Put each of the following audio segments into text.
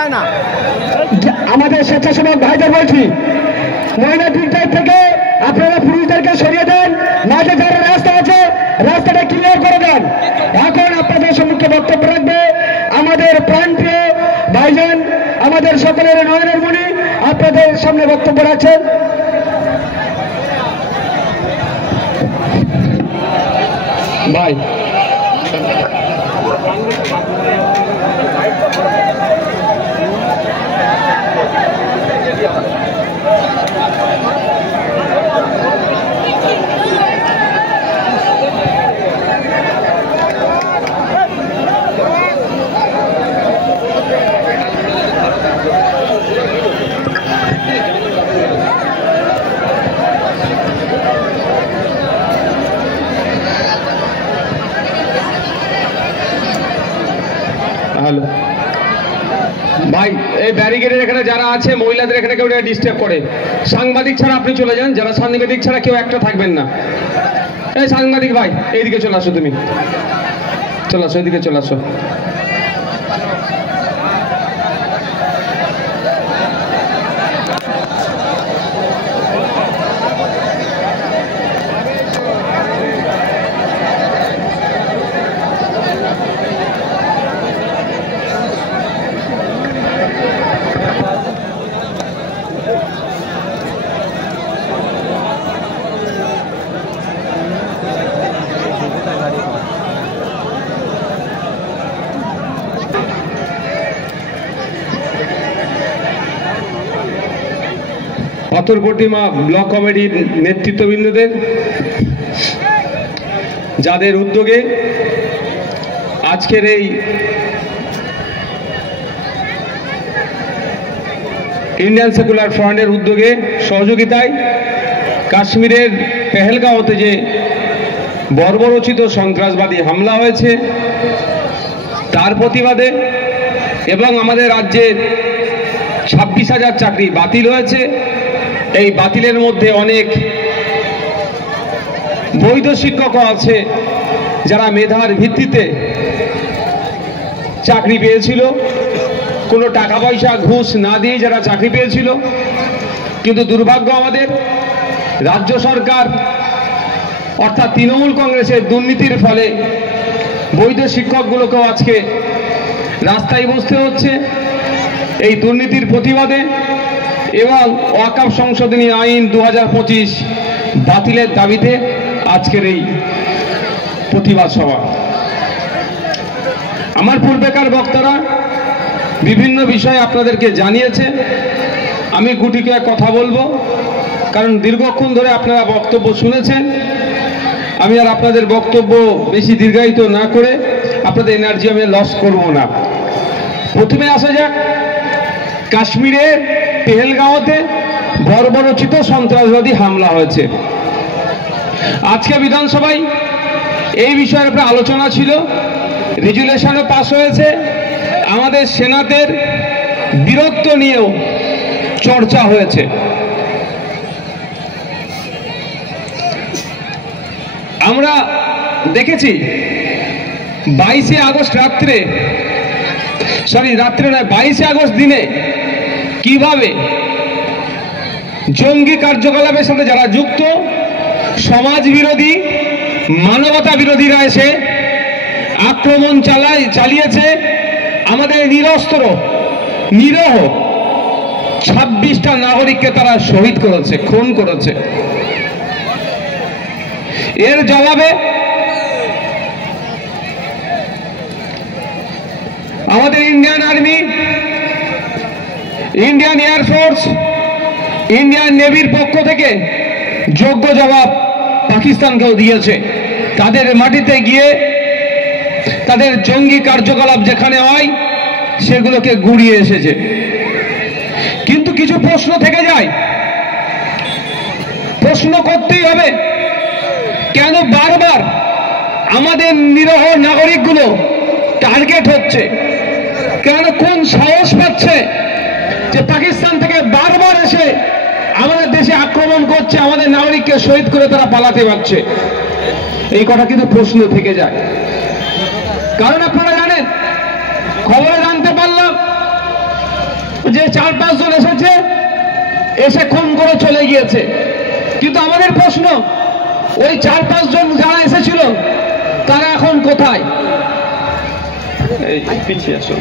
চায় না। আমাদের স্বেচ্ছাসেবক ভাইদের বলছি, মহিলা দিকটাই থেকে আপনারা পুরুষদেরকে সরিয়ে দেন, মাঝে যারা রাস্তা আছে রাস্তাটা ক্লিয়ার করে দেন। এখন আপনাদের সম্মুখে বক্তব্য রাখবে আমাদের প্রাণপ্রিয় ভাইজান, আমাদের সকলের নয়নের মণি, আপনাদের সামনে বক্তব্য রাখছেন। ভাই হ্যালো ভাই, এই ব্যারিকেডের এখানে যারা আছে মহিলাদের এখানে কেউ ডিস্টার্ব করে, সাংবাদিক ছাড়া আপনি চলে যান, যারা সাংবাদিক ছাড়া কেউ একটা থাকবেন না। এই সাংবাদিক ভাই এইদিকে চলে আসো, তুমি চলে আসো, এদিকে চলে আসো। পাথরপটিমা ব্লক কমিটির নেতৃত্ববৃন্দদের, যাদের উদ্যোগে আজকের এই ইন্ডিয়ান সেকুলার ফ্রন্টের উদ্যোগে সহযোগিতায় কাশ্মীরের পেহেলগাঁওতে যে বর্বরোচিত সন্ত্রাসবাদী হামলা হয়েছে তার প্রতিবাদে এবং আমাদের রাজ্যের 26,000 চাকরি বাতিল হয়েছে, এই বাতিলের মধ্যে অনেক বৈধ শিক্ষকও আছে যারা মেধার ভিত্তিতে চাকরি পেয়েছিল, কোনো টাকা পয়সা ঘুষ না দিয়ে যারা চাকরি পেয়েছিল। কিন্তু দুর্ভাগ্য আমাদের রাজ্য সরকার অর্থাৎ তৃণমূল কংগ্রেসের দুর্নীতির ফলে বৈধ শিক্ষকগুলোকেও আজকে রাস্তায় বসতে হচ্ছে এই দুর্নীতির প্রতিবাদে এবং ওয়াকফ সংশোধনী আইন 2025 বাতিলের দাবিতে আজকের এই প্রতিবাদ সভা। আমার পূর্বেকার বক্তারা বিভিন্ন বিষয়ে আপনাদেরকে জানিয়েছে, আমি গুটিকে কথা বলবো কারণ দীর্ঘক্ষণ ধরে আপনারা বক্তব্য শুনেছেন। আমি আর আপনাদের বক্তব্য বেশি দীর্ঘায়িত না করে আপনাদের এনার্জি আমি লস করব না। প্রথমে আসা যাক কাশ্মীরের পেহেলগাঁওতে বর্বরোচিত সন্ত্রাসবাদী হামলা হয়েছে। আজকে বিধানসভায় এই বিষয়ের উপরে আলোচনা ছিল, রেজুলেশনও পাস হয়েছে, আমাদের সেনাদের বীরত্ব নিয়েও চর্চা হয়েছে। আমরা দেখেছি 22শে আগস্ট রাত্রে নয় 22শে আগস্ট দিনে কিভাবে জঙ্গি কার্যকলাপের সাথে যারা যুক্ত সমাজ বিরোধী মানবতা বিরোধীরা এসে আক্রমণ চালিয়েছে, আমাদের নিরস্ত্র নিরহ 26টা নাগরিককে তারা শহীদ করেছে, খুন করেছে। এর জবাবে আমাদের Indian army, Indian air force, Indian নেভির পক্ষ থেকে যোগ্য জবাব পাকিস্তানকেও দিয়েছে। তাদের মাটিতে গিয়ে তাদের জঙ্গি কার্যকলাপ যেখানে হয় সেগুলোকে গুড়িয়ে এসেছে। কিন্তু কিছু প্রশ্ন থেকে যায়, প্রশ্ন করতেই হবে, কেন বারবার আমাদের নিরহ নাগরিকগুলো টার্গেট হচ্ছে? কেন কোন সাহস পাচ্ছে যে পাকিস্তান থেকে বারবার এসে আমাদের দেশে আক্রমণ করছে, আমাদের নাগরিককে শহীদ করে তারা পালাতে পারছে? এই কথা কিন্তু প্রশ্ন থেকে যায়। কারণ আপনারা জানেন, খবরে জানতে পারলাম যে 4-5 জন এসেছে, এসে খুন করে চলে গিয়েছে। কিন্তু আমাদের প্রশ্ন, ওই 4-5 জন যারা এসেছিল তারা এখন কোথায়? পিছিয়ে আসো।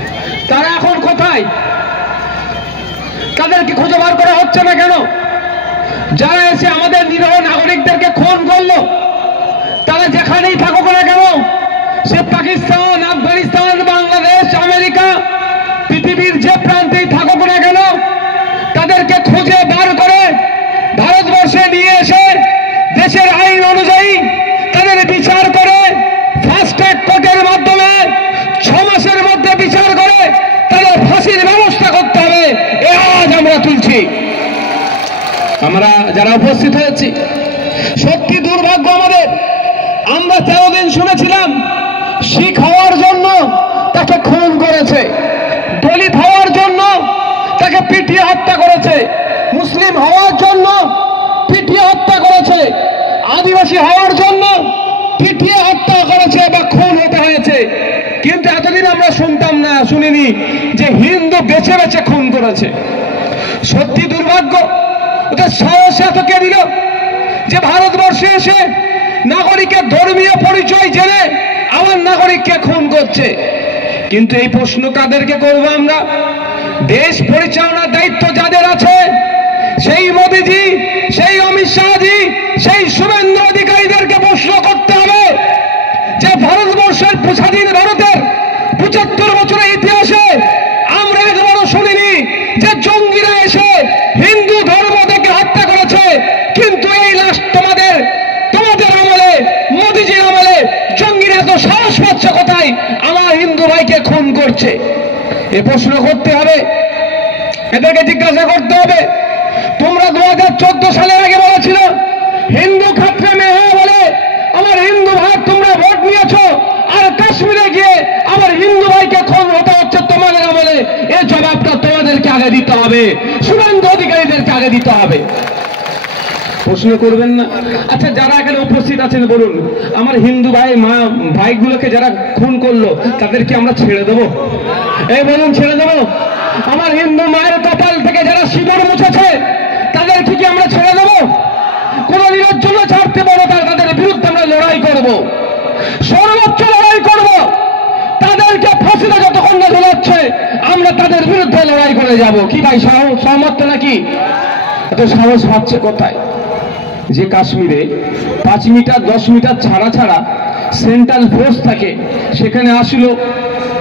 তারা এখন কোথায়? তাদেরকে খুঁজে বার করা হচ্ছে না কেন? যারা এসে আমাদের নিরীহ নাগরিকদেরকে খুন করলো, তারা যেখানেই থাকুক না কেন, সে পাকিস্তান, আফগানিস্তান, বাংলাদেশ, আমেরিকা, পৃথিবীর যে প্রান্তেই থাকুক না কেন, তাদেরকে খুঁজে বার করে ভারতবর্ষে নিয়ে এসে দেশের আইন অনুযায়ী তাদের বিচার করে ফাস্ট ট্র্যাক কোর্টের মাধ্যমে 6 মাসের মধ্যে বিচার করে তাদের ফাঁসির ব্যবস্থা করতে হবে। এ আওয়াজ আমরা তুলছি। আমরা যারা উপস্থিত হয়েছি, সত্যি দুর্ভাগ্য আমাদের। আমরা 13 দিন শুনেছিলাম শিখ হওয়ার জন্য তাকে খুন করেছে, দলিত হওয়ার জন্য তাকে পিটিয়ে হত্যা করেছে, মুসলিম হওয়ার জন্য পিটিয়ে হত্যা করেছে, আদিবাসী হওয়ার জন্য পিটিয়ে হত্যা করেছে বা খুন হতে হয়েছে। কিন্তু এতদিন আমরা শুনতাম না, শুনিনি যে হিন্দু বেছে বেছে খুন করেছে। সত্যি দুর্ভাগ্য। ওদের সাহস এত কে দিল যে ভারতবর্ষে এসে নাগরিকের ধর্মীয় পরিচয় জেনে আমার নাগরিককে খুন করছে? কিন্তু এই প্রশ্ন কাদেরকে করবো আমরা? দেশ পরিচালনার দায়িত্ব যাদের আছে, সেই মোদিজি, সেই অমিত শাহজি, সেই শুভেন্দু অধিকারীদেরকে প্রশ্ন করতে হবে যে ভারতবর্ষের স্বাধীন ভারতের 75 বছরের ইতিহাসে আমরা একবারও শুনিনি যে জঙ্গিরা এসে হিন্দু ধর্ম থেকে হত্যা করেছে। কিন্তু এই লাস্ট তোমাদের আমলে, মোদিজির আমলে জঙ্গিরা এত সাহস পাচ্ছে কোথায় আমার হিন্দু ভাইকে খুন করছে? এ প্রশ্ন করতে হবে, এদেরকে জিজ্ঞাসা করতে হবে। তোমরা 2014 সালের আগে বলেছিল হিন্দু খাতরে মে হ্যাঁ বলে আমার হিন্দু ভাই তোমরা ভোট নিয়েছো, আর কাশ্মীরে গিয়ে আমার হিন্দু ভাইকে খুন হতে হচ্ছে তোমাদের আমলে। এই জবাবটা তোমাদেরকে আগে দিতে হবে, শুভেন্দু অধিকারীদেরকে আগে দিতে হবে। প্রশ্ন করবেন না? আচ্ছা, যারা এখানে উপস্থিত আছেন বলুন, আমার হিন্দু ভাইগুলোকে যারা খুন করলো তাদেরকে আমরা ছেড়ে দেবো? এই বলুন, ছেড়ে দেবো? আমার হিন্দু মায়ের কপাল থেকে যারা সিঁদুর মুছেছে তাদেরকে কি আমরা ছেড়ে দেবো? কোনদিনের জন্য ছাড়তে পারবো? তাদের বিরুদ্ধে আমরা লড়াই করব, সর্বোচ্চ লড়াই করব। তাদেরকে ফাঁসিতে যতক্ষণ না ঝোলাচ্ছে আমরা তাদের বিরুদ্ধে লড়াই করে যাব। কি ভাই, সহমত নাকি? এত সাহস পাচ্ছে কোথায়? যে কাশ্মীরে 5 মিটার 10 মিটার ছাড়া ছাড়া সেন্ট্রাল ফোর্স থাকে, সেখানে আসলো,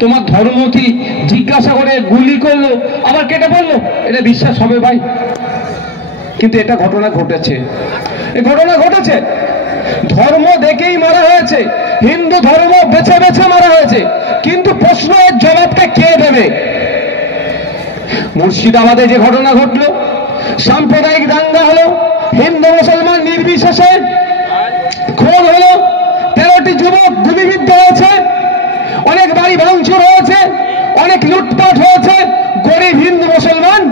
তোমার ধর্ম কি জিজ্ঞাসা করে গুলি করলো, আবার কেটে পড়লো, এটা বিশ্বাস হবে ভাই? কিন্তু এটা ঘটনা ঘটেছে, এই ঘটনা ঘটেছে। ধর্ম দেখেই মারা হয়েছে, হিন্দু ধর্ম বেছে বেছে মারা হয়েছে। কিন্তু প্রশ্নের জবাবটা কে দেবে? মুর্শিদাবাদে যে ঘটনা ঘটলো, সাম্প্রদায়িক দাঙ্গা হলো, হিন্দু মুসলমান নির্বিশেষে খুন হলো, 13টি যুবক গুলিবিদ্ধ হয়েছে, অনেক বাড়ি ভাঙচুর হয়েছে, অনেক লুটপাট হয়েছে, গরিব হিন্দু মুসলমান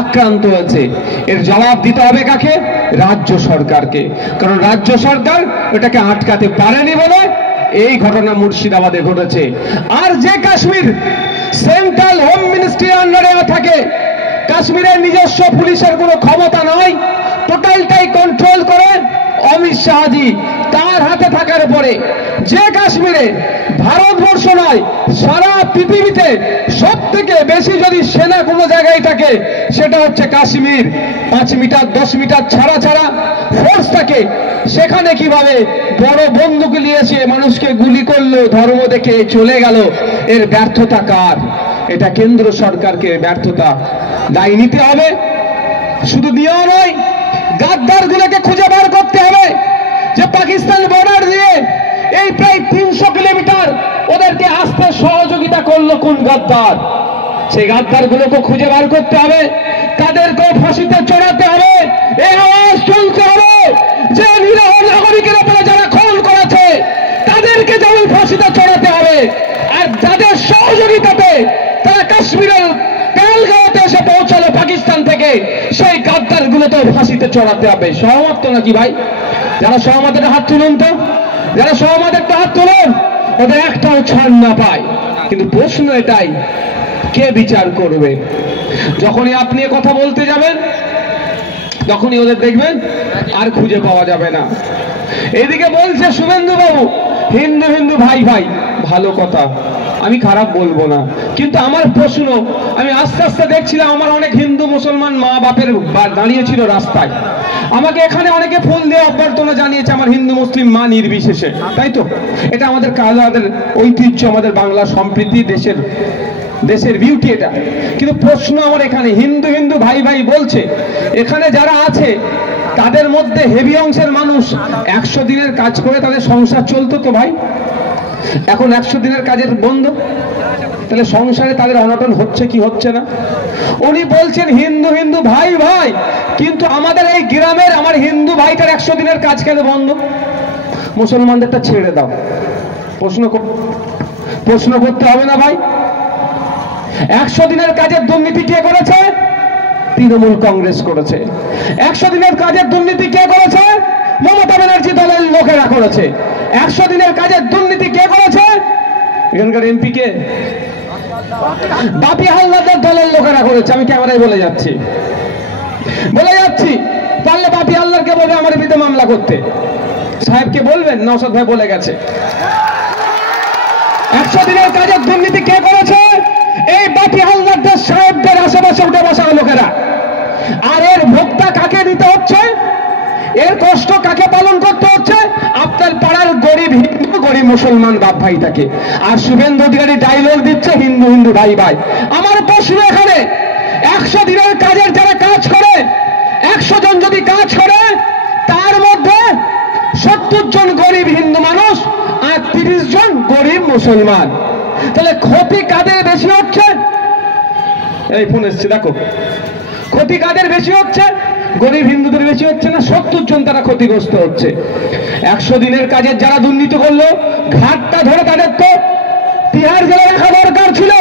আক্রান্ত হয়েছে। এর জবাব দিতে হবে কাকে? রাজ্য সরকারকে। কারণ রাজ্য সরকার এটাকে আটকাতে পারেনি বলে এই ঘটনা মুর্শিদাবাদে ঘটেছে। আর যে কাশ্মীর সেন্ট্রাল হোম মিনিস্ট্রির আন্ডারে থাকে, কাশ্মীরের নিজস্ব পুলিশের কোনো ক্ষমতা নয়, টোটালটাই কন্ট্রোল করে অমিত শাহজি, তার হাতে থাকার পরে যে কাশ্মীরে ভারতবর্ষ নয় সারা পৃথিবীতে সব থেকে বেশি যদি সেনা কোনো জায়গায় থাকে সেটা হচ্ছে কাশ্মীর। 5 মিটার 10 মিটার ছাড়া ছাড়া ফোর্স থাকে, সেখানে কিভাবে বড় বন্দুক নিয়েছে মানুষকে গুলি করলো, ধর্ম দেখে চলে গেল। এর ব্যর্থতা কার? এটা কেন্দ্র সরকারকে ব্যর্থতা দায়ী নিতে হবে। শুধু নিয়েও নয়, গাদ্দার গুলোকে খুঁজে বার করতে হবে যে পাকিস্তান বর্ডার দিয়ে এই প্রায় 300 কিলোমিটার ওদেরকে আসতে সহযোগিতা করলো কোন গাদ্দার। সেই গাদ্দার গুলোকে খুঁজে বার করতে হবে, তাদেরকেও ফাঁসিতে চড়াতে হবে। এই আওয়াজ তুলতে হবে যে নিরীহ নাগরিকের উপরে যারা খুন করেছে তাদেরকে যেমন ফাঁসিতে চড়াতে হবে, আর যাদের সহযোগিতাতে তারা কাশ্মীরের পেহেলগাঁওতে এসে পৌঁছালো পাকিস্তান থেকে, সেই গাদ্দার গুলো তো ফাঁসিতে চড়াতে হবে। সহমত তো নাকি ভাই? যারা সহমতের হাত তুলুন তো, যারা সহমতের হাত তুলুন, ওদের একটাও ছাড় না পায়। কিন্তু প্রশ্ন এটাই, কে বিচার করবে? যখনই আপনি কথা বলতে যাবেন তখনই ওদের দেখবেন আর খুঁজে পাওয়া যাবে না। এদিকে বলছে শুভেন্দু বাবু হিন্দু হিন্দু ভাই ভাই, ভালো কথা, আমি খারাপ বলবো না, কিন্তু আমার প্রশ্ন, আমি আস্তে আস্তে দেখছিলাম আমার অনেক হিন্দু মুসলমান মা বাপের দাঁড়িয়েছিল রাস্তায়, আমাকে এখানে অনেকে ফুল দিয়ে অভ্যর্থনা জানিয়েছে, আমার হিন্দু মুসলিম মা নির্বিশেষে, তাই তো? এটা আমাদের আমাদের ঐতিহ্য, আমাদের বাংলা সম্প্রীতি, দেশের বিউটি এটা। কিন্তু প্রশ্ন আমার এখানে, হিন্দু হিন্দু ভাই ভাই বলছে, এখানে যারা আছে তাদের মধ্যে হেভি অংশের মানুষ 100 দিনের কাজ করে তাদের সংসার চলতো তো ভাই, এখন 100 দিনের কাজের বন্ধ, তাহলে সংসারে তাদের অনটন হচ্ছে কি হচ্ছে না? উনি বলছেন হিন্দু হিন্দু ভাই ভাই, কিন্তু আমাদের এই গ্রামের আমার হিন্দু ভাইটার 100 দিনের কাজ কেন বন্ধ? মুসলমানদেরটা ছেড়ে দাও, প্রশ্ন করতে হবে না ভাই? 100 দিনের কাজের দুর্নীতি কে করেছে? তৃণমূল কংগ্রেস করেছে। 100 দিনের কাজের দুর্নীতি কে করেছে? মমতা ব্যানার্জি দলের লোকেরা করেছে। 100 দিনের কাজের দুর্নীতি কে করেছে? এখানকার এমপি কে? বাপি হালদারদের দলের লোকেরা করেছে। আমি ক্যামেরায় বলে যাচ্ছি, পারলে বাপি হালদারকে বলবে আমার বিরুদ্ধে মামলা করতে, সাহেবকে বলবেন, নওশাদ ভাই বলে গেছে। 100 দিনের কাজের দুর্নীতি কে করেছে? এই বাপি হালদারদের সাহেবদের আশেপাশে উঠে বসা লোকেরা। আর এর ভোক্তা কাকে দিতে হচ্ছে? এর কষ্ট কাকে পালন করতে হচ্ছে? আপনার পাড়ার গরিব হিন্দু গরিব মুসলমান বাপ ভাইটাকে। আর শুভেন্দু অধিকারী ডায়লগ দিচ্ছে হিন্দু হিন্দু ভাই ভাই। আমার প্রশ্ন এখানে, 100 দিনের কাজের যারা কাজ করে, 100 জন যদি কাজ করে, তার মধ্যে 70 জন গরিব হিন্দু মানুষ আর 30 জন গরিব মুসলমান, তাহলে ক্ষতি কাদের বেশি হচ্ছে? এই ফোন এসছে দেখো, ক্ষতি কাদের বেশি হচ্ছে? গরিব হিন্দুদের বেশি হচ্ছে না? 70 জন তারা ক্ষতিগ্রস্ত হচ্ছে। 100 দিনের কাজের যারা দুর্নীতি করলো, ঘাটটা ধরে তাদের তো তিহার জেলে রাখা দরকার ছিল,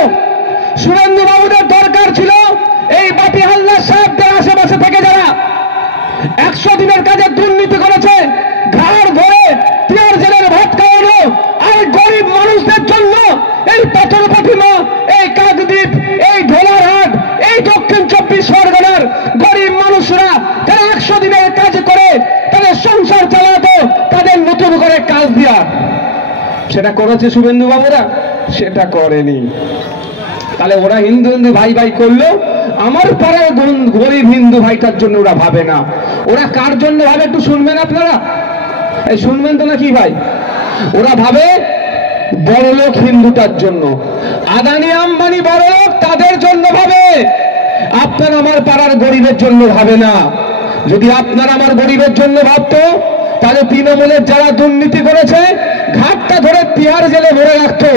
শুভেন্দু বাবুদের দরকার ছিল। এই বাপি হালদার সাহেবদের আশেপাশে থেকে যারা 100 দিনের কাজের দুর্নীতি করেছে, ঘাড় ধরে তিহার জেলের ভাত খাওয়ানো, আর গরিব মানুষদের জন্য এই পাথর প্রতিমা, এই কাকদ্বীপ, এই ঢোলারহাট, এই দক্ষিণ 24 পরগনার গরিব মানুষরা যারা 100 দিনের কাজ করে তাদের সংসার চালাতো, তাদের নতুন করে কাজ দেওয়া, সেটা করেছে শুভেন্দু বাবুরা? সেটা করেনি। তাহলে ওরা হিন্দু হিন্দু ভাই ভাই করলো, আমার পাড়ায় গরিব হিন্দু ভাইটার জন্য ওরা ভাবে না। ওরা কার জন্য ভাবে একটু শুনবেন আপনারা? এই শুনবেন তো নাকি ভাই? ওরা ভাবে বড়লোক হিন্দুটার জন্য, আদানি আম্বানি বড়লোক তাদের জন্য ভাবে, আপনার আমার পাড়ার গরিবের জন্য ভাবে না। যদি আপনার আমার গরিবের জন্য ভাবতো, তাহলে তৃণমূলের যারা দুর্নীতি করেছে ঘাটটা ধরে তিহার জেলে ভরে রাখতো,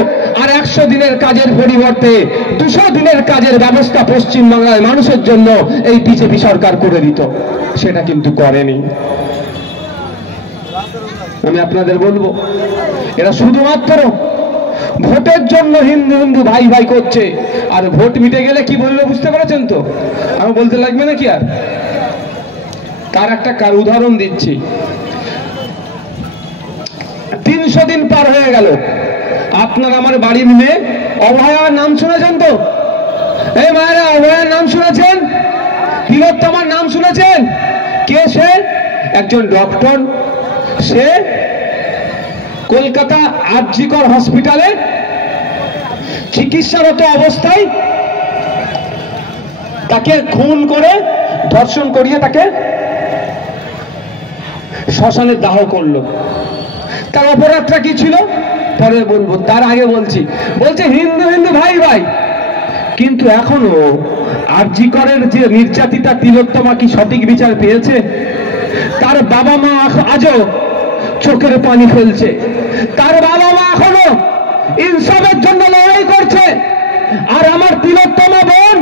আর 100 দিনের কাজের পরিবর্তে 200 দিনের কাজের ব্যবস্থা পশ্চিমবাংলার মানুষের জন্য এই বিজেপি সরকার করে দিত। সেটা কিন্তু করেনি। আমি আপনাদের বলবো, এরা শুধুমাত্র ভোটের জন্য হিন্দু হিন্দু ভাই ভাই করছে, আর ভোট মিটে গেলে কি বললো বুঝতে পারছেন তো? আমি বলতে লাগবে নাকি? আর তার একটা উদাহরণ দিচ্ছি। 300 দিন পার হয়ে গেল, আপনার আমার বাড়ির মেয়ে অভয়ার নাম শুনেছেন তো? এই মায়েরা অভয়ার নাম শুনেছেন? তিলোত্তমার নাম শুনেছেন? কে সে? একজন ডক্টর। সে কলকাতা আরজিকর হসপিটালে চিকিৎসারত অবস্থায় তাকে খুন করে ধর্ষণ করিয়ে তাকে শ্মশানে দাহ করলো। তার অপরাধটা কি ছিল পরে বলবো, তার আগে বলছে হিন্দু হিন্দু ভাই ভাই। কিন্তু এখনো আরজিকরের যে নির্যাতিতা তিলোত্তমা কি সঠিক বিচার পেয়েছে? তার বাবা মা আজও চোখের পানি ফেলছে, তার বাবা মা এখনো ইনসাফের জন্য লড়াই করছে। আর আমার তিলোত্তমা বোন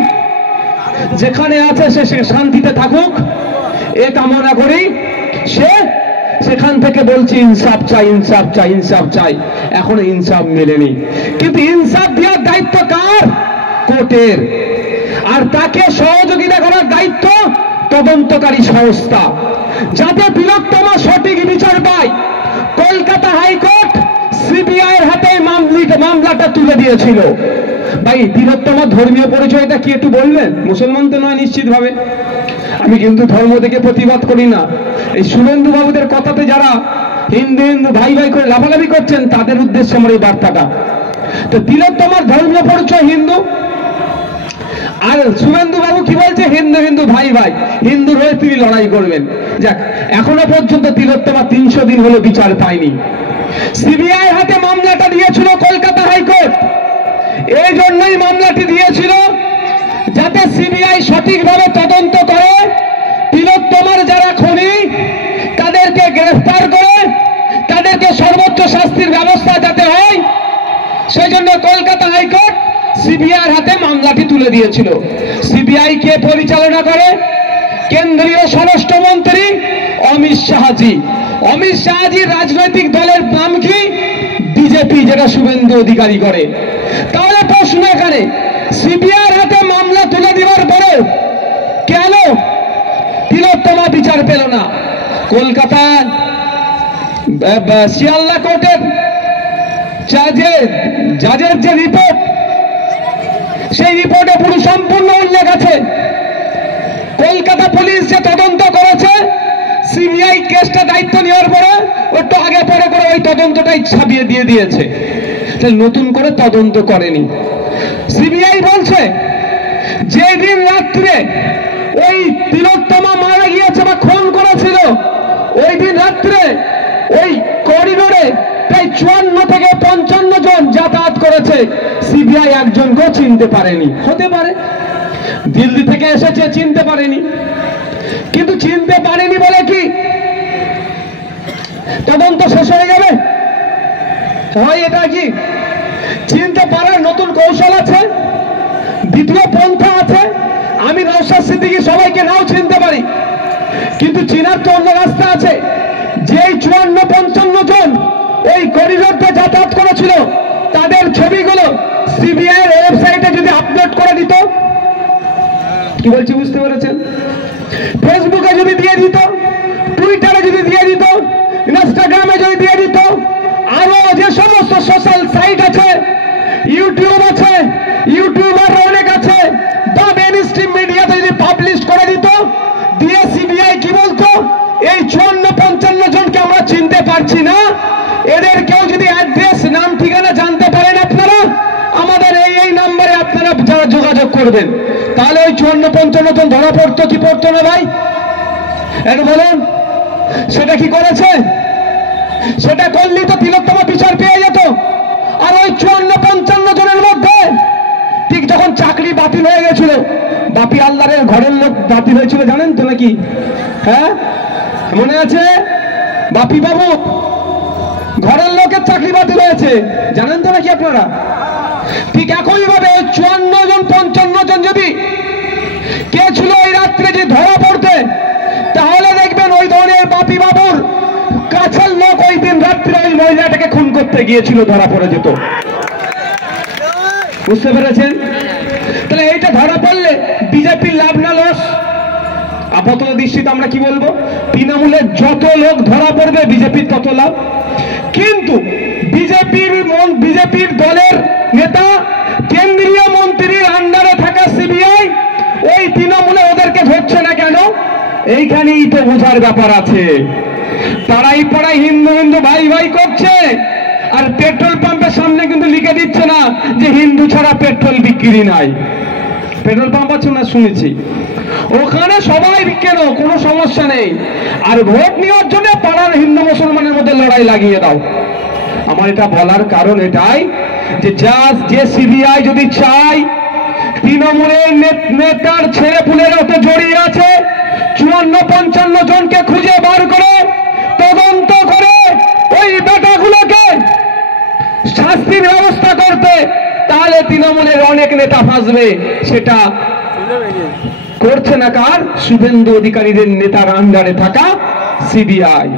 যেখানে আছে সে শান্তিতে থাকুক, এ কামনা করি। সেখান থেকে বলছি ইনসাফ চাই, ইনসাফ চাই, ইনসাফ চাই। এখনো ইনসাফ মেলেনি। কিন্তু ইনসাফ দেওয়ার দায়িত্ব কার? কোর্টের। আর তাকে সহযোগিতা করার দায়িত্ব তদন্তকারী সংস্থা, যাতে তিলোত্তমা সঠিক বিচার পায়। কলকাতা হাইকোর্ট সিবিআই এর হাতে মামলাটা তুলে দিয়েছিল। ভাই তিলোত্তমার ধর্মীয় পরিচয়টা কি একটু বলবেন? মুসলমান তো নয় নিশ্চিতভাবে। আমি কিন্তু ধর্ম থেকে প্রতিবাদ করি না। এই শুভেন্দু বাবুদের কথাতে যারা হিন্দু হিন্দু ভাই ভাই করে লাফালাফি করছেন তাদের উদ্দেশ্যে আমার এই বার্তাটা। তো তিলোত্তমার ধর্মীয় পরিচয় হিন্দু, আর শুভেন্দু বাবু কি বলছে? হিন্দু হিন্দু ভাই ভাই, হিন্দুর হয়ে তিনি লড়াই করবেন। যাক, এখনো পর্যন্ত তিলোত্তমা 300 দিন হলো বিচার পায়নি। সিবিআই হাতে মামলাটা দিয়েছিল কলকাতা হাইকোর্ট। এই জন্যই মামলাটি দিয়েছিল যাতে সিবিআই সঠিকভাবে তদন্ত করে, তিলোত্তমার যারা খুনি তাদেরকে গ্রেফতার করে তাদেরকে সর্বোচ্চ শাস্তির ব্যবস্থা যাতে হয়, সেজন্য কলকাতা হাইকোর্ট সিবিআইয়ের হাতে মামলাটি তুলে দিয়েছিল। সিবিআই কে পরিচালনা করে? কেন্দ্রীয় স্বরাষ্ট্রমন্ত্রী অমিত শাহজি। অমিত শাহজির রাজনৈতিক দলের নাম কি? বিজেপি, যেটা শুভেন্দু অধিকারী করে। তাহলে প্রশ্ন এখানে, সিবিআইয়ের হাতে মামলা তুলে দেওয়ার পরে কেন তিলোত্তমা বিচার পেল না? কলকাতার শিয়ালদা কোর্টের জাজের যে রিপোর্ট, সেই রিপোর্টে পুরো সম্পূর্ণ উল্লেখ আছে। কলকাতা পুলিশ যে তদন্ত করেছে, সিবিআই কেসটা দায়িত্ব নেওয়ার পরে একটু আগে পরে করে ওই তদন্তটাই ছাপিয়ে দিয়ে দিয়েছে, নতুন করে তদন্ত করেনি। সিবিআই বলছে যে দিন রাত্রে ওই তিলোত্তমা মারা গিয়েছে বা খুন করেছিল, ওই দিন রাত্রে ওই করিডোরে প্রায় 54 থেকে 55 জন যাতায়াত করেছে। সিবিআই একজনকেও চিনতে পারেনি। হতে পারে দিল্লি থেকে এসেছে, চিনতে পারেনি। কিন্তু চিনতে পারেনি বলে কি তদন্ত শেষ হয়ে যাবে? হয় এটা কি? চিনতে পারার নতুন কৌশল আছে, দ্বিতীয় পন্থা আছে। আমি নওশাদ সিদ্দিকী সবাইকে নাও চিনতে পারি, কিন্তু চিনার তো অন্য রাস্তা আছে। যেই 54-55 জন এই করিডোরটা যাতায়াত করেছিল, তাদের ছবিগুলো সিবিআই এর ওয়েবসাইটে যদি আপলোড করে দিত, কি বলছি বুঝতে পেরেছেন? ফেসবুকে যদি দিয়ে দিত, টুইটারে যদি দিয়ে দিত, ইনস্টাগ্রামে যদি দিয়ে দিত, আরো যে সমস্ত সোশ্যাল সাইট আছে, ইউটিউব আছে, ইউটিউবার অনেক আছে, বা মেইনস্ট্রিম মিডিয়াতে যদি পাবলিশ করে দিত, দিয়ে সিবিআই কি বলতো? এই 54-55 জনকে আমরা চিনতে পারছি না, এদের কেউ যদি অ্যাড্রেস, নাম, ঠিকানা জানতে পারেন আপনারা, আমাদের এই নাম্বারে আপনারা যারা যোগাযোগ করবেন। তাহলে ওই 54-55 জন ধরা পড়তো কি পড়তো না ভাই? এটা বলেন। সেটা কি করেছে? সেটা করলেই তো তিলোত্তমা বিচার পেয়ে যেত। আর ওই 54-55 জনের মধ্যে ঠিক যখন চাকরি বাতিল হয়ে গেছিল, বাপি আল্লাহরের ঘরের লোক বাতিল হয়েছিল, জানেন তো নাকি? হ্যাঁ, মনে আছে? বাপি বাবু ঘরের লোকের চাকরি বাতিল হয়েছে, জানেন তো নাকি আপনারা? ঠিক একই ভাবে 54-55 জন যদি কে ছিল ওই রাত্রে যে ধরা পড়তে, তাহলে দেখবেন ওই ধরনের বাপি বাবুর কাছের লোক ওই দিন রাত্রে ওই মহিলাটাকে খুন করতে গিয়েছিল, ধরা পড়ে যেত। বুঝতে পেরেছেন? তাহলে এইটা ধরা পড়লে বিজেপির লাভ না লস? আপাতত দৃষ্টিতে আমরা কি বলবো? তৃণমূলের যত লোক ধরা পড়বে বিজেপির তত লাভ। কিন্তু বিজেপির দলের নেতা, কেন্দ্রীয় মন্ত্রীর আন্ডারে থাকা সিবিআই ওই তৃণমূলে ওদেরকে ধরছে না কেন? এইখানেই তো বোঝার ব্যাপার আছে। পাড়াই পাড়াই হিন্দু হিন্দু ভাই ভাই করছে, আর পেট্রোল পাম্পের সামনে কিন্তু লিখে দিচ্ছে না যে হিন্দু ছাড়া পেট্রোল বিক্রি নাই। পেট্রোল পাম্প আছে না শুনেছি, ওখানে সবাই কেন, কোনো সমস্যা নেই। আর ভোট নেওয়ার জন্য পাড়ার হিন্দু মুসলমানের মধ্যে লড়াই লাগিয়ে দাও। আমার এটা বলার কারণ এটাই যে সিবিআই যদি চায় তৃণমূলের নেতার ছেলে পুলের ওতে জড়িয়ে আছে, 54-55 জনকে খুঁজে বার করে তদন্ত করে ওই বেটাগুলোকে শাস্তির ব্যবস্থা করতে, তাহলে তৃণমূলের অনেক নেতা ফাঁসবে। সেটা করছে না কার? শুভেন্দু অধিকারীদের নেতার আন্ডারে থাকা সিবিআই।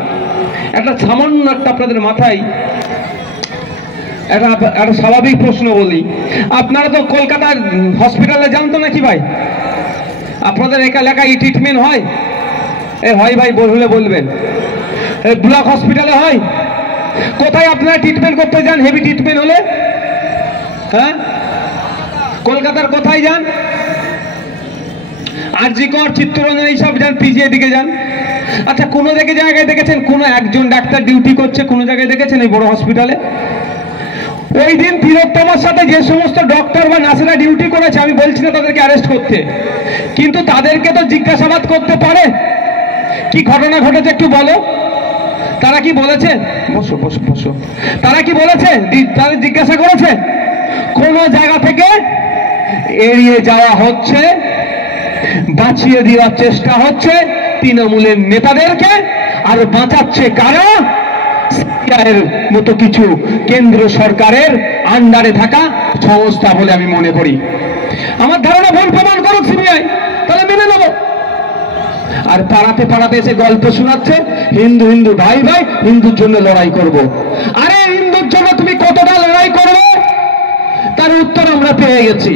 একটা সামান্য একটা আপনাদের মাথায় একটা স্বাভাবিক প্রশ্ন বলি, আপনারা তো কলকাতার হসপিটালে জানতো নাকি ভাই? আপনাদের এলাকায় ট্রিটমেন্ট হয়? হয় ভাই, বললে বলবেন। ব্লক হসপিটালে হয়? কোথায় আপনারা ট্রিটমেন্ট করতে যান হেভি ট্রিটমেন্ট হলে? হ্যাঁ, কলকাতার কোথায় যান, আরজিকর, চিত্তরঞ্জন, এইসব যান, পিজিআই দিকে যান। আচ্ছা, কোনো জায়গায় দেখেছেন কোনো একজন ডাক্তার ডিউটি করছে? কোনো জায়গায় দেখেছেন এই বড় হসপিটালে? ওই দিন তিলোত্তমার সাথে যে সমস্ত ডক্টর বা নার্সেরা ডিউটি করেছে, আমি বলছি না তাদেরকে অ্যারেস্ট করতে, কিন্তু তাদেরকে তো জিজ্ঞাসাবাদ করতে পারে। কি ঘটনা ঘটেছে একটু বলো। তারা কি বলেছে? বসো বসো বসো। তারা কি বলেছে? তাদের জিজ্ঞাসা করেছে? কোন জায়গা থেকে এড়িয়ে যাওয়া হচ্ছে, বাঁচিয়ে দেওয়ার চেষ্টা হচ্ছে তৃণমূলের নেতাদেরকে, আর বাঁচাচ্ছে কারা? সিবিআইয়ের মতো কিছু কেন্দ্র সরকারের আন্ডারে থাকা সংস্থা বলে আমি মনে করি। আমার ধারণা ভুল প্রমাণ করুক সিবিআই, তাহলে মেনে নেব। আর পাড়াতে পাড়াতে এসে গল্প শোনাচ্ছে হিন্দু হিন্দু ভাই ভাই, হিন্দুর জন্য লড়াই করব। আরে হিন্দুর জন্য তুমি কতটা লড়াই করবে, তার উত্তর আমরা পেয়ে গেছি।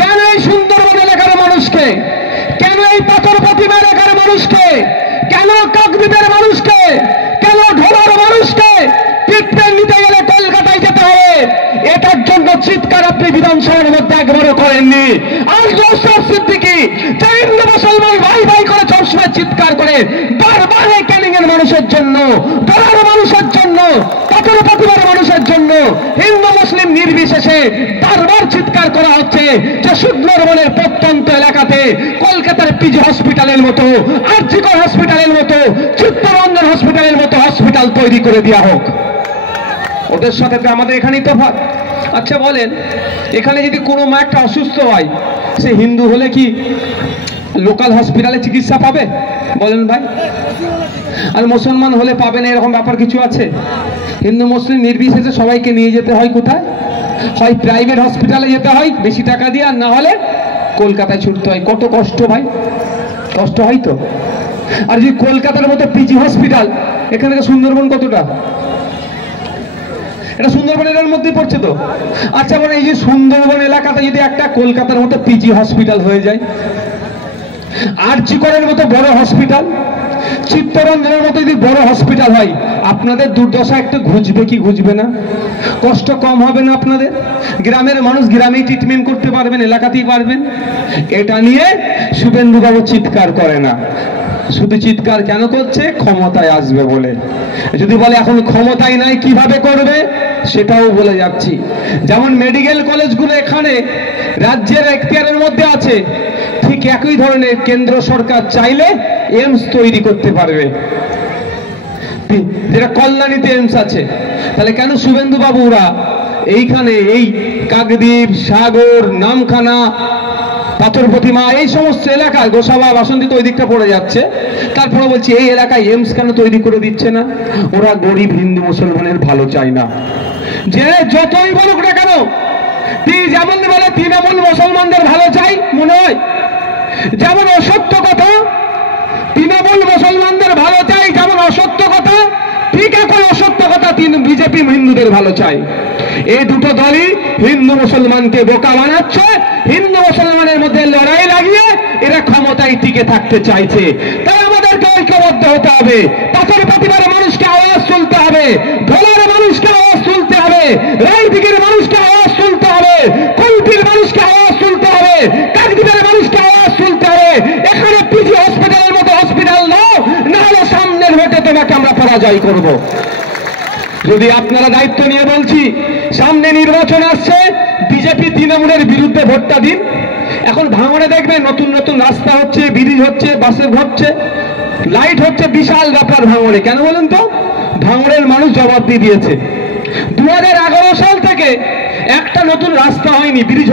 কেন এই সুন্দরবন এলাকার মানুষকে, কেন এই পাথর প্রতিমা এলাকার মানুষকে, কেন কাকদ্বীপের মানুষকে, কেন ঢোলার মানুষকে ট্রিটমেন্ট নিতে গেলে কলকাতায় যেতে হবে, এটার জন্য চিৎকার আপনি বিধানসভার মধ্যে একবারও করেননি। আর জোসেফ সিদ্দিকী যে হিন্দু মুসলমান ভাই ভাই করে সবসময় চিৎকার করে বারবার এই ক্যানিং এর মানুষের জন্য, ঢোলার মানুষের জন্য, পাথর প্রতিমার মানুষের জন্য, হিন্দু মুসলিম নির্বিশেষে বারবার চিৎকার করা হচ্ছে যে সুন্দরবনের প্রত্যন্ত এলাকাতে কলকাতার পিজি হসপিটালের মতো, আরজিকর হসপিটালের মতো, চিত্তরঞ্জন হসপিটালের মতো হসপিটাল তৈরি করে দেওয়া হোক। ওদের সাথে আমাদের এখানেই তফাৎ। আচ্ছা বলেন, এখানে যদি কোনো মা একটা অসুস্থ হয়, সে হিন্দু হলে কি লোকাল হসপিটালে চিকিৎসা পাবে? বলেন ভাই। আর মুসলমান হলে পাবে না, এরকম ব্যাপার কিছু আছে? হিন্দু মুসলিম নির্বিশেষে সবাইকে নিয়ে যেতে হয় কোথায়? হয় প্রাইভেট হসপিটালে যেতে হয় বেশি টাকা দিয়ে, আর না হলে কলকাতায় ছুটতে হয়। কত কষ্ট ভাই, কষ্ট হয় তো। আর যদি কলকাতার মতো পিজি হসপিটাল, এখানে সুন্দরবন কতটা? এটা সুন্দরবন এলাকার মধ্যেই পড়ছে তো। আচ্ছা বলে, এই যে সুন্দরবন এলাকাতে যদি একটা কলকাতার মতো পিজি হসপিটাল হয়ে যায়, আরজিকরের মতো বড় হসপিটাল, চিত্তরঞ্জনের মতো যদি বড় হসপিটাল হয়, আপনাদের দুর্দশা একটু ঘুচবে কি ঘুচবে না? কষ্ট কম হবে না আপনাদের? গ্রামের মানুষ গ্রামেই ট্রিটমেন্ট করতে পারবেন, এলাকাতেই পারবেন। এটা নিয়ে শুভেন্দুবাবু চিৎকার করে না। শুধু চিৎকার কেন করছে? ক্ষমতায় আসবে বলে। যদি বলে এখন ক্ষমতায় নাই, কিভাবে করবে সেটাও বলে যাচ্ছি। যেমন মেডিকেল কলেজগুলো এখানে রাজ্যের এখতিয়ারের মধ্যে আছে, ঠিক একই ধরনের কেন্দ্র সরকার চাইলে এইমস তৈরি করতে পারবে, যেটা কল্যাণীতে এইমস আছে। তাহলে কেন শুভেন্দু বাবুরা এইখানে এই কাকদ্বীপ, সাগর, নামখানা, পাথর প্রতিমা এই সমস্ত এলাকায়, গোসাবা, বাসন্তী ওই দিকটা পড়ে যাচ্ছে, তারপরে বলছি এই এলাকায় এইমস কেন তৈরি করে দিচ্ছে না? ওরা গরিব হিন্দু মুসলমানের ভালো চায় না। যে যতই বলুক না কেন, যেমন বলে তৃণমূল মুসলমানদের ভালো চাই মনে হয়, যেমন অসত্য কথা তৃণমূল মুসলমানদের ভালো চাই, যেমন অসত্য কথা ঠিক এখন অসত্য কথা বিজেপি হিন্দুদের ভালো চাই। এই দুটো দলই হিন্দু মুসলমানকে বোকা বানাচ্ছে, হিন্দু মুসলমানের মধ্যে লড়াই লাগিয়ে এরা ক্ষমতায় টিকে থাকতে চাইছে। তাই আমাদেরকে ঐক্যবদ্ধ হতে হবে, পাথর প্রতিমার মানুষকে আওয়াজ তুলতে হবে, ঢোলার মানুষকে আওয়াজ তুলতে হবে, রায়দিঘির মানুষকে আওয়াজ তুলতে হবে, কুলপির মানুষকে আওয়াজ তুলতে হবে, কাকদ্বীপের মানুষকে আওয়াজ তুলতে হবে। এখানে পিজি হসপিটালের মতো হসপিটাল নাও, না হলে সামনের ভোটে তোমাকে আমরা পরাজয় করব। যদি আপনারা দায়িত্ব নিয়ে বলছি, সামনে নির্বাচন আসছে, বিজেপি তৃণমূলের বিরুদ্ধে ভোটটা দিন। এখন ভাঙড়ে দেখবেন নতুন নতুন রাস্তা হচ্ছে, ব্রিজ হচ্ছে, বাসে হচ্ছে, লাইট হচ্ছে, বিশাল ব্যাপার ভাঙড়ে। কেন বলেন তো? ভাঙড়ের মানুষ জবাব দিয়ে দিয়েছে। 2011 সাল থেকে একটা নতুন রাস্তা হয়নি, ব্রিজ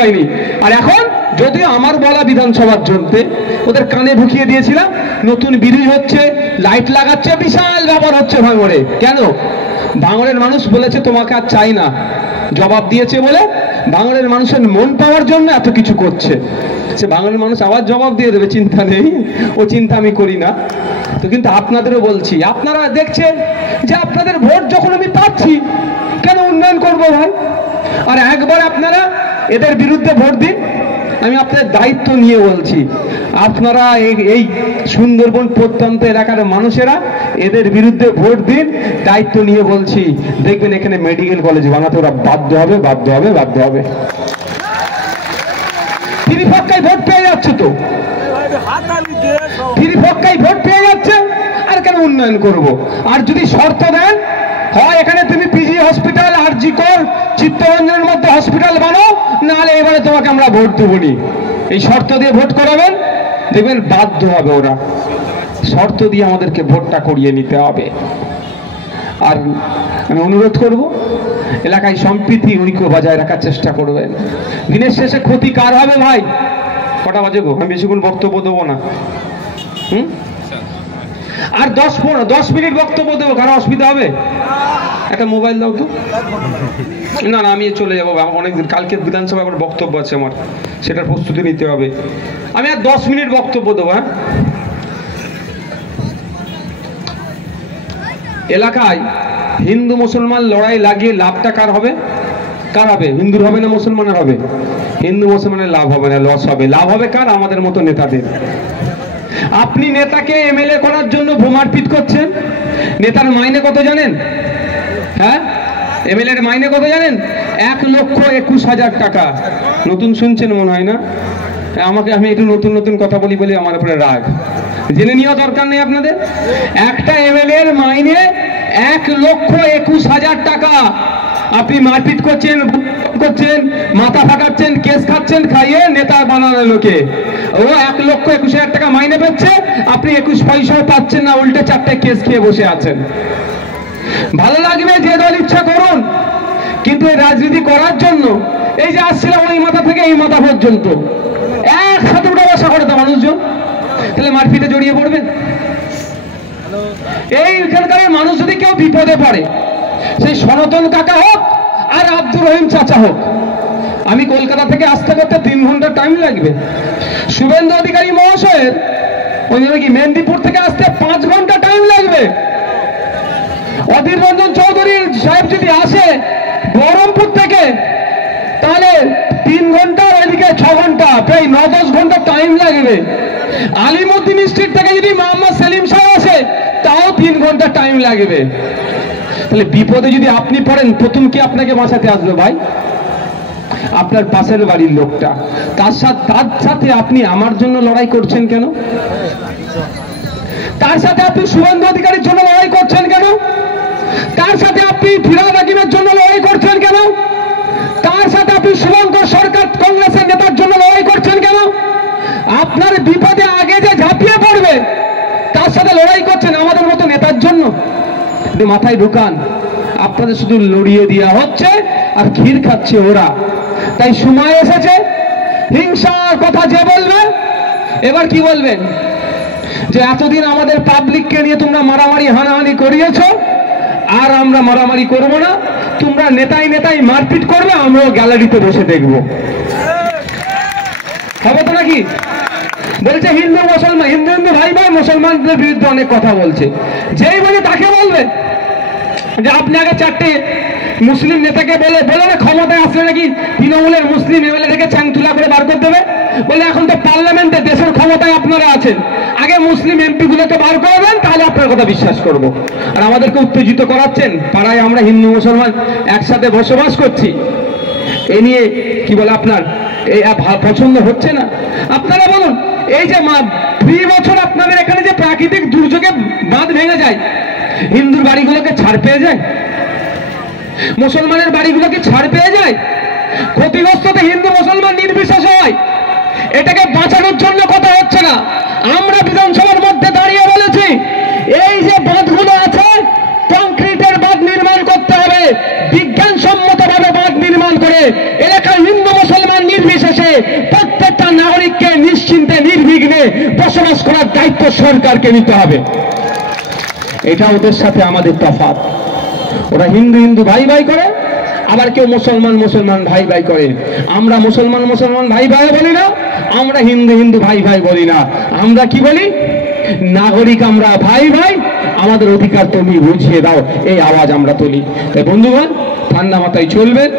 হয়নি। আর এখন যদিও আমার বলা বিধানসভার জন্যে ওদের কানে ঢুকিয়ে দিয়েছিলাম, নতুন ব্রিজ হচ্ছে, লাইট লাগাচ্ছে, বিশাল ব্যাপার হচ্ছে ভাঙড়ে। কেন? ভাঙড়ের মানুষ বলেছে তোমাকে আর চাই না, জবাব দিয়েছে বলে ভাঙড়ের মানুষের মন পাওয়ার জন্য এত কিছু করছে। সে ভাঙড়ের মানুষ আবার জবাব দিয়ে দেবে, চিন্তা নেই, ও চিন্তা আমি করি না। তো কিন্তু আপনাদেরও বলছি, আপনারা দেখছেন যে আপনাদের ভোট যখন আমি পাচ্ছি, কেন উন্নয়ন করবো ভাই? আর একবার আপনারা এদের বিরুদ্ধে ভোট দিন। আমি আপনাদের দায়িত্ব নিয়ে বলছি, আপনারা এই সুন্দরবন প্রত্যন্ত এলাকার মানুষেরা এদের বিরুদ্ধে ভোট দিন, দায়িত্ব নিয়ে বলছি। দেখবেন এখানে মেডিকেল কলেজ বানাতে ওরা বাধ্য হবে। ত্রিপক্ষায় ভোট পেয়ে যাচ্ছে, তো ত্রিপক্ষায় ভোট পেয়ে যাচ্ছে, আর কেন উন্নয়ন করব? আর যদি শর্ত দেন, হয় এখানে তুমি পিজি হসপিটাল, আরজি কর, চিত্তরঞ্জনের মধ্যে হসপিটাল বানাও, নাহলে এবারে তোমাকে আমরা ভোট দেবনি, এই শর্ত দিয়ে ভোট করাবেন, দেখবেন বাধ্য হবে ওরা। শর্ত দিয়ে আমাদেরকে ভোটটা করিয়ে নিতে হবে। আর আমি অনুরোধ করব, এলাকায় সম্প্রীতি ঐক্য বজায় রাখার চেষ্টা করবেন। দিনের শেষে ক্ষতি কার হবে ভাই? কটা বাজে গো? আমি বেশিক্ষণ বক্তব্য দেবো না। আর 10 মিনিট বক্তব্য দেবো, কারো অসুবিধা হবে? একটা মোবাইল দাও তো। না না, আমি চলে যাবো, অনেকদিন, কালকে বিধানসভা আবার বক্তব্য আছে আমার, সেটার প্রস্তুতি নিতে হবে। আমি আর 10 মিনিট বক্তব্য দেবো। হ্যাঁ, এলাকায় হিন্দু মুসলমান লড়াই লাগিয়ে লাভটা কার হবে? কার হবে? হিন্দুর হবে না মুসলমানের হবে? হিন্দু মুসলমানের লাভ হবে না, লস হবে। লাভ হবে কার? আমাদের মতো নেতাদের। আপনি নেতাকে এমএলএ করার জন্য বোমারপিট করছেন। নেতার মাইনে কত জানেন? হ্যাঁ, এমএলএ এর মাইনে কত জানেন? 1,21,000 টাকা। নতুন শুনছেন মনে হয় না? আমি একটু নতুন নতুন কথা বলি বলে আমার উপরে রাগ। জেনে নেওয়া দরকার নেই আপনাদের? একটা এমএলএ এর মাইনে 1,21,000 টাকা। আপনি মারপিট করছেন, মাথা ফাটাচ্ছেন, কেস খাচ্ছেন, খাইয়ে নেতা বানানো লোকে। ও 1,21,000 টাকা মাইনে পাচ্ছে, আপনি 21 পয়সাও পাচ্ছেন না, উল্টে 4টে কেস খেয়ে বসে আছেন। ভালো লাগবে যে দল ইচ্ছা করুন, কিন্তু এই রাজনীতি করার জন্য এই যে আসছিলাম ওই মাথা থেকে এই মাথা পর্যন্ত একসাথে উঠে বসা করে তো মানুষজন, তাহলে মারপিটে জড়িয়ে পড়বেন। এইখানকার মানুষ যদি কেউ বিপদে পড়ে, সেই সনাতন কাকা হোক আর আব্দুর রহিম চাচা হোক, আমি কলকাতা থেকে আসতে করতে 3 ঘন্টা টাইম লাগবে। শুভেন্দু অধিকারী মহাশয়ের ওই কি মেদিনীপুর থেকে আসতে 5 ঘন্টা টাইম লাগবে। অধীর রঞ্জন চৌধুরী সাহেব যদি আসে বহরমপুর থেকে, তাহলে 3 ঘন্টা, ওইদিকে 6 ঘন্টা, প্রায় 9-10 ঘন্টা টাইম লাগবে। আলিমুদ্দিন স্ট্রিট থেকে যদি মোহাম্মদ সেলিম সাহেব আসে, তাও 3 ঘন্টা টাইম লাগবে। তাহলে বিপদে যদি আপনি পড়েন, প্রথম কি আপনাকে বাঁচাতে আসবে ভাই? আপনার পাশের বাড়ির লোকটা। তার সাথে আপনি আমার জন্য লড়াই করছেন কেন? তার সাথে আপনি শুভেন্দু অধিকারীর জন্য লড়াই করছেন কেন? তার সাথে আপনি ফিরহাদ হাকিমের জন্য লড়াই করছেন কেন? তার সাথে আপনি শুভঙ্কর সরকার কংগ্রেসের নেতার জন্য লড়াই করছেন কেন? আপনার বিপদে আগে যে ঝাঁপিয়ে পড়বে, তার সাথে লড়াই করছেন আমাদের মতো নেতার জন্য। মাথায় ঢুকান, আপনাদের শুধু লড়িয়ে দেওয়া হচ্ছে আর ক্ষীর খাচ্ছে ওরা। তাই সময় এসেছে, হিংসার কথা যে বলবে, এবার কি বলবেন? যে এতদিন আমাদের পাবলিককে নিয়ে তোমরা মারামারি হানাহানি করিয়েছ, আর আমরা মারামারি করব না। তোমরা নেতাই নেতাই মারপিট করবে, আমরাও গ্যালারিতে বসে দেখব। হবে তো নাকি? বলছে হিন্দু মুসলমান, হিন্দু হিন্দু ভাই ভাই, মুসলমানদের বিরুদ্ধে অনেক কথা বলছে। যেই বলে তাকে বলবে যে আপনি আগে 4টে মুসলিম নেতাকে বলে না ক্ষমতায় আসলে নাকি তৃণমূলের মুসলিম এমএলএ থেকে ছ্যাংতুলা করে বার করতে হবে। বলে এখন তো পার্লামেন্টে দেশের ক্ষমতায় আপনারা আছেন, আগে মুসলিম এমপি গুলোকে বার করবেন, তাহলে আপনার কথা বিশ্বাস করব। আর আমাদেরকে উত্তেজিত করাচ্ছেন, পাড়ায় আমরা হিন্দু মুসলমান একসাথে বসবাস করছি, এ নিয়ে কি বলে আপনার এই পছন্দ হচ্ছে না? আপনারা বলুন, এই যে প্রতি বছর আপনাদের এখানে যে প্রাকৃতিক দুর্যোগে বাঁধ ভেঙে যায়, হিন্দুর বাড়িগুলোকে ছাড় পেয়ে যায়? মুসলমানের বাড়িগুলোকে ছাড় পেয়ে যায়? ক্ষতিগ্রস্ততে হিন্দু মুসলমান নির্বিশেষে হয়। এটাকে বাঁচানোর জন্য কথা হচ্ছে না। আমরা বিধানসভার মধ্যে দাঁড়িয়ে বলেছি, এই যে বাঁধগুলো আছে, কংক্রিটের বাঁধ নির্মাণ করতে হবে, বিজ্ঞানসম্মতভাবে বাঁধ নির্মাণ করে এলাকার হিন্দু মুসলমান নির্বিশেষে প্রত্যেকটা নাগরিককে নিশ্চিন্তে নির্বিঘ্নে বসবাস করার দায়িত্ব সরকারকে নিতে হবে। এটা ওদের সাথে আমাদের তফাৎ। ওরা হিন্দু হিন্দু ভাই ভাই করে, আবার কেউ মুসলমান মুসলমান ভাই ভাই করে। আমরা মুসলমান মুসলমান ভাই ভাই বলি না, আমরা হিন্দু হিন্দু ভাই ভাই বলি না। আমরা কি বলি? নাগরিক আমরা ভাই ভাই, আমাদের অধিকার তুমি বুঝিয়ে দাও, এই আওয়াজ আমরা তুলি। তাই বন্ধুগণ, ঠান্ডা মাথায় চলবেন,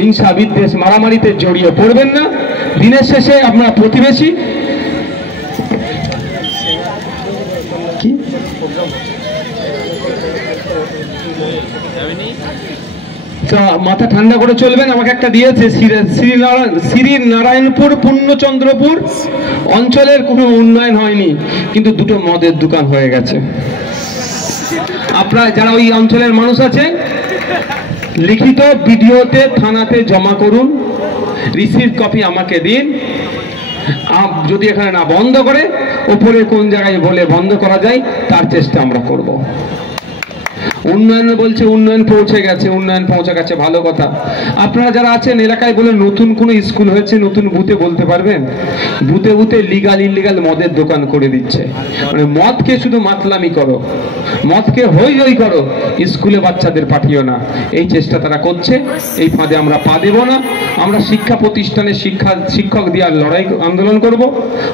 হিংসা বিদ্বেষ মারামারিতে জড়িয়ে পড়বেন না। দিনের শেষে আপনারা প্রতিবেশী। কি মাথা ঠান্ডা করে চলবেন। আমাকে একটা দিয়েছে শ্রীনারায়ণপুর পূর্ণচন্দ্রপুর অঞ্চলের কোনো উন্নয়ন হয়নি, কিন্তু দুটো মদের দোকান হয়ে গেছে। আপনারা যারা ওই অঞ্চলের মানুষ আছে, লিখিত ভিডিওতে থানাতে জমা করুন, রিসিভ কপি আমাকে দিন। যদি এখানে না বন্ধ করে, ওপরে কোন জায়গায় বলে বন্ধ করা যায় তার চেষ্টা আমরা করব। উন্নয়ন বলছে, উন্নয়ন পৌঁছে গেছে, ভালো কথা। আপনারা যারা আছেন এলাকায় বলে নতুন কোনো স্কুল হয়েছে, নতুন বুথে বলতে পারবেন? বুথে বুথে লিগাল ইলিগাল মদের দোকান করে দিচ্ছে। মানে মদকে শুধু মাতলামি করো, মদকে হই হই করো, স্কুলে বাচ্চাদের পাঠিও না, এই চেষ্টা তারা করছে। এই ফাঁদে আমরা পা দেব না। আমরা শিক্ষা প্রতিষ্ঠানে শিক্ষক দেওয়ার লড়াই আন্দোলন করব।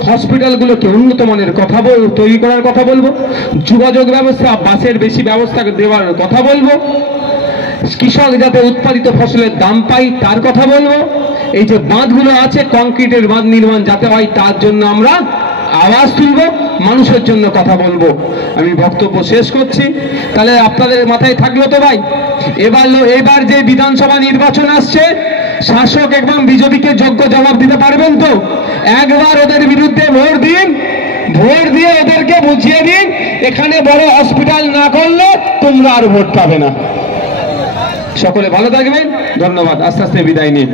হসপিটালগুলোকে উন্নত মানের তৈরি করার কথা বলবো। যোগাযোগ ব্যবস্থা, বাসের বেশি ব্যবস্থা দেওয়ার কথা বলবো। কৃষক যাতে উৎপাদিত ফসলের দাম পাই তার কথা বলবো। এই যে বাঁধগুলো আছে, কংক্রিটের বাঁধ নির্মাণ যাতে হয় তার জন্য আমরা আওয়াজ তুলবো, মানুষের জন্য কথা বলবো। আমি বক্তব্য শেষ করছি। তাহলে আপনাদের মাথায় থাকলো তো ভাই, এবার যে বিধানসভা নির্বাচন আসছে, শাসক এবং বিজেপিকে যোগ্য জবাব দিতে পারবেন তো? একবার ওদের বিরুদ্ধে ভোট দিন, ভোট দিয়ে ওদেরকে বুঝিয়ে দিন এখানে বড় হসপিটাল না করলে তোমরা আর ভোট পাবে না। সকলে ভালো থাকবেন, ধন্যবাদ। আস্তে আস্তে বিদায় নিন।